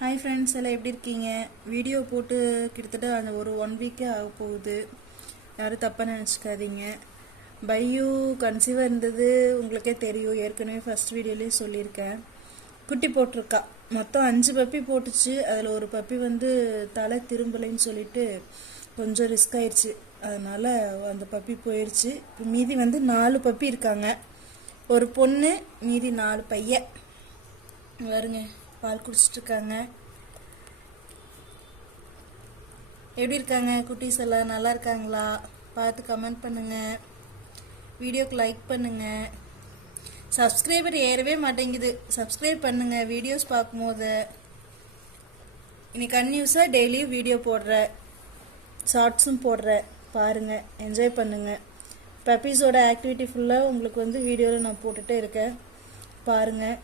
Hi friends, எல்லாம் எப்படி இருக்கீங்க? வீடியோ போட்டு கிட்டத்தட்ட அந்த ஒரு 1 வீக்கே ஆக போகுது. யாரும் தப்பாக நினச்சிக்காதீங்க. பையு கன்சீவாக இருந்தது உங்களுக்கே தெரியும். ஏற்கனவே ஃபர்ஸ்ட் வீடியோலேயே சொல்லியிருக்கேன். குட்டி போட்டிருக்கா. மொத்தம் 5 பப்பி போட்டுச்சு. அதில் ஒரு பப்பி வந்து தலை திரும்பலைன்னு சொல்லிட்டு கொஞ்சம் ரிஸ்க் ஆயிடுச்சு. அதனால் அந்த பப்பி போயிடுச்சு. மீதி வந்து 4 பப்பி இருக்காங்க. ஒரு பொண்ணு, மீதி 4 பையன். வருங்க, பால் குடிச்சிட்டு இருக்காங்க. எப்படி இருக்காங்க குட்டீஸ் எல்லாம்? நல்லா இருக்காங்களா? பார்த்து கமெண்ட் பண்ணுங்க, வீடியோக்கு லைக் பண்ணுங்க. சப்ஸ்கிரைபர் ஏறவே மாட்டேங்குது. சப்ஸ்கிரைப் பண்ணுங்க வீடியோஸ் பார்க்கும்போது. இன்னைக்கு கன்யூஸாக டெய்லியும் வீடியோ போடுறேன், ஷார்ட்ஸும் போடுறேன். பாருங்க, என்ஜாய் பண்ணுங்க. பப்பீஸோட ஆக்டிவிட்டி ஃபுல்லாக உங்களுக்கு வந்து வீடியோவில் நான் போட்டுகிட்டே இருக்கேன். பாருங்கள்.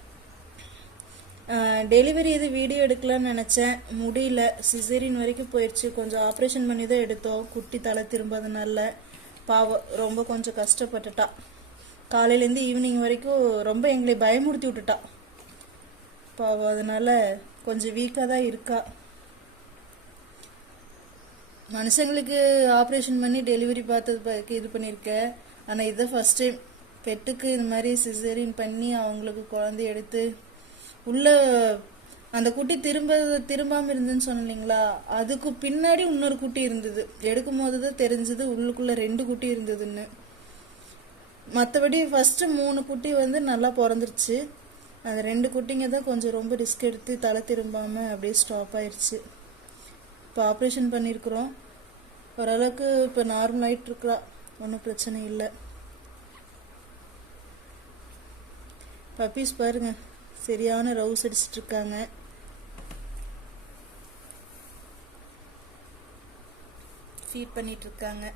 டெலிவரி இது வீடியோ எடுக்கலான்னு நினச்சேன், முடியல. சிசேரியன் வரைக்கும் போயிடுச்சு. கொஞ்சம் ஆப்ரேஷன் பண்ணி தான் எடுத்தோம். குட்டி தலை திரும்பதுனால பாவம் ரொம்ப கொஞ்சம் கஷ்டப்பட்டுட்டா. காலையிலேருந்து ஈவினிங் வரைக்கும் ரொம்ப எங்களை பயமுறுத்தி விட்டுட்டா பாவம். அதனால கொஞ்சம் வீக்காக தான் இருக்கா. மனுஷங்களுக்கு ஆப்ரேஷன் பண்ணி டெலிவரி பார்த்தது இது பண்ணியிருக்கேன். ஆனால் இதுதான் ஃபர்ஸ்ட் டைம் பெட்டுக்கு இந்த மாதிரி சிசேரியன் பண்ணி அவங்களுக்கு குழந்தை எடுத்து உள்ள அந்த குட்டி திரும்பாமல் இருந்துன்னு சொன்னீங்களா, அதுக்கு பின்னாடி இன்னொரு குட்டி இருந்தது. எடுக்கும் போது தான் தெரிஞ்சது உள்ளுக்குள்ள 2 குட்டி இருந்ததுன்னு. மற்றபடி ஃபர்ஸ்ட் 3 குட்டி வந்து நல்லா பிறந்துருச்சு. அந்த 2 குட்டிங்க தான் கொஞ்சம் ரொம்ப ரிஸ்க் எடுத்து தலை திரும்பாமல் அப்படியே ஸ்டாப் ஆயிடுச்சு. இப்போ ஆப்ரேஷன் பண்ணியிருக்கிறோம். ஓரளவுக்கு இப்போ நார்மல் ஆகிட்டு இருக்கா, ஒன்றும் பிரச்சனை இல்லை. பப்பீஸ் பாருங்க, சரியான ரவுஸ் அடிச்சிட்டு இருக்காங்க. ஃபீட் பண்ணிட்டு இருக்காங்க.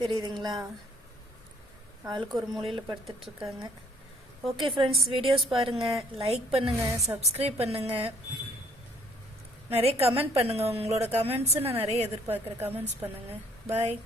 தெரியுதுங்களா? ஆளுக்கு ஒரு மூலையில் படுத்துட்டு இருக்காங்க. ஓகே ஃப்ரெண்ட்ஸ், வீடியோஸ் பாருங்க, லைக் பண்ணுங்க, சப்ஸ்கிரைப் பண்ணுங்க, நிறைய கமெண்ட் பண்ணுங்க. உங்களோட கமெண்ட்ஸை நான் நிறைய எதிர்பார்க்குறேன். கமெண்ட்ஸ் பண்ணுங்க. பாய்.